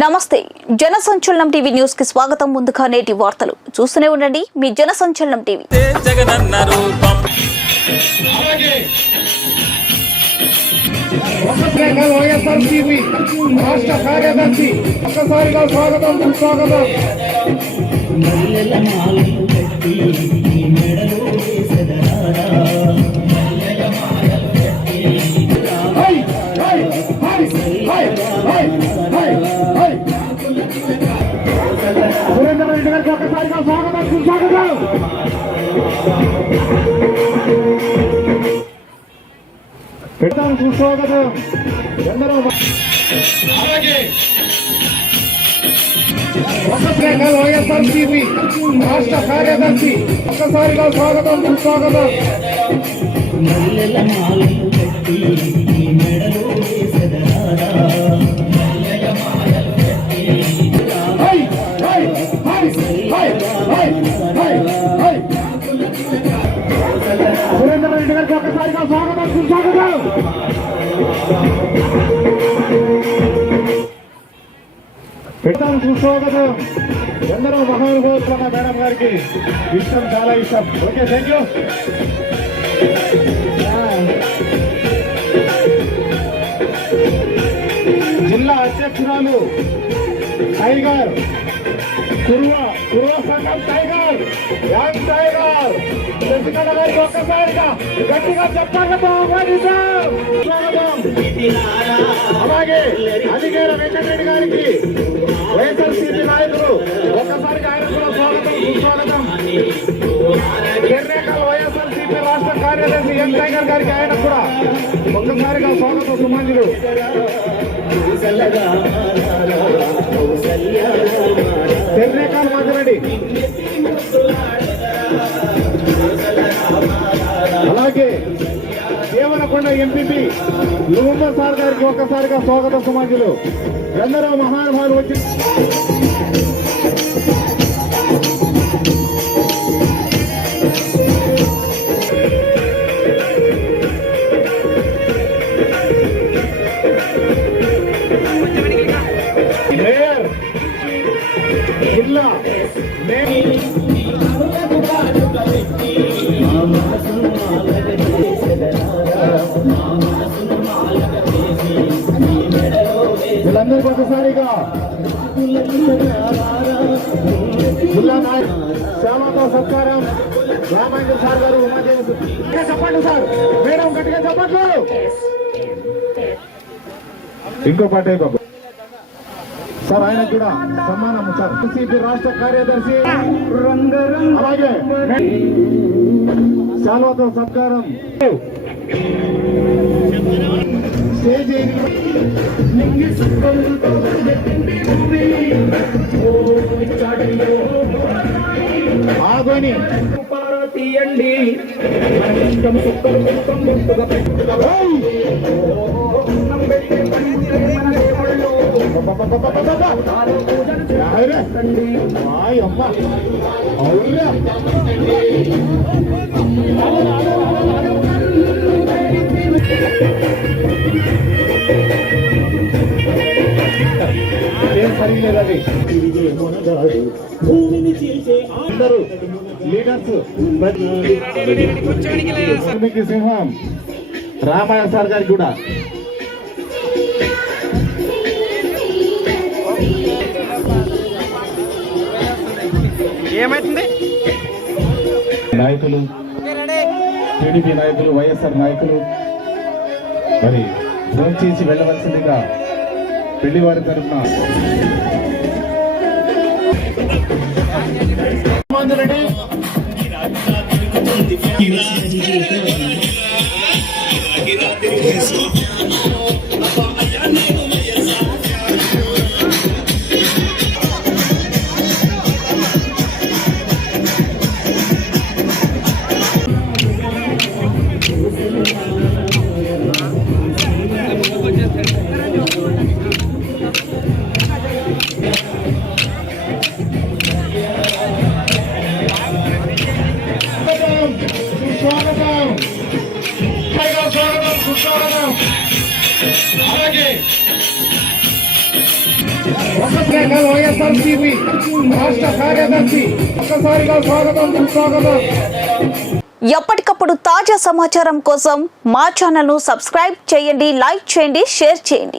నమస్తే జన సంచలనం టీవీ న్యూస్ కి స్వాగతం. ముందుగా నేటి వార్తలు చూస్తూనే ఉండండి మీ జన సంచలనం టీవీ. జగనన్న రూపం వైఎస్ఆర్సీపీ రాష్ట్ర కార్యదర్శి ఒక్కసారిగా స్వాగతం సుస్వాగతం. సురేంద్ర రెడ్డి గారికి ఒక్కసారిగా స్వాగతం సుస్వాగతం. పెట్టాను సుస్వాగతం. ఎందరో అలాగే వైఎస్ఆర్సీపీ రాష్ట్ర కార్యదర్శి ఒక్కసారిగా స్వాగతం సుస్వాగతం. సురేంద్ర రెడ్డి గారికి ఒక్కసారిగా స్వాగతం సుస్వాగతం. పెట్టాను సుస్వాగతం. ఎందరో మహానుభావులు మేడం గారికి ఇష్టం, చాలా ఇష్టం. Okay, thank you. జిల్లా అధ్యక్షురాలు టైగర్ కురువ సంఘం టైగర్ యాంగ్ టైగర్ శశికళ గారికి ఒక్కసారిగా గట్టిగా చెప్పాలతో ఆహ్వానిద్దాం. అలాగే అధికార వెంకటరెడ్డి గారికి వైఎస్ఆర్సీపీ నాయకులు ఒక్కసారిగా ఆయన కూడా స్వాగతం సుస్వాగతం. చెర్నేకల్ వైఎస్ఆర్సీపీ రాష్ట్ర కార్యదర్శి ఎన్ టైగర్ గారికి ఆయన కూడా ఒక్కసారిగా స్వాగతం సుమాంజులు. చెర్నేకల్ మాధవరెడ్డి అలాగే దేవనకొండ ఎంపీపీ నవంబర్ సార్ గారికి ఒక్కసారిగా స్వాగత సమాజులు. ఎందరో మహానుభావులు వచ్చి మేయర్ జిల్లా వీళ్ళందరికీ ఒకసారిగా జిల్లా నాయకు శ్యామతో సత్కారం. రామాంజన్ సార్ గారు చెప్పండి సార్. మేడం గట్టిగా చెప్పట్లు. ఇంకో పాటే బాబు సార్, ఆయన కూడా సన్మానం సార్. సిపి రాష్ట్ర కార్యదర్శి అలాగే శాల్వాతో సత్కారం. ఆగోని తీయండి అమ్మ అవునా సరిగ్లేదండి. అందరూ లీడర్స్ సింహం రామాయణ సార్ గారికి కూడా ఏమైతుంది. నాయకులు, టీడీపీ నాయకులు, వైఎస్ఆర్ నాయకులు మరి ఫోన్ చేసి వెళ్ళవలసిందిగా పెళ్లి వారి తరఫున అలాగే వైఎస్ఆర్సీపీ రాష్ట్ర కార్యదర్శి ఒక్కసారిగా స్వాగతం. ఎప్పటికప్పుడు తాజా సమాచారం కోసం మా ఛానల్ను సబ్స్క్రైబ్ చేయండి, లైక్ చేయండి, షేర్ చేయండి.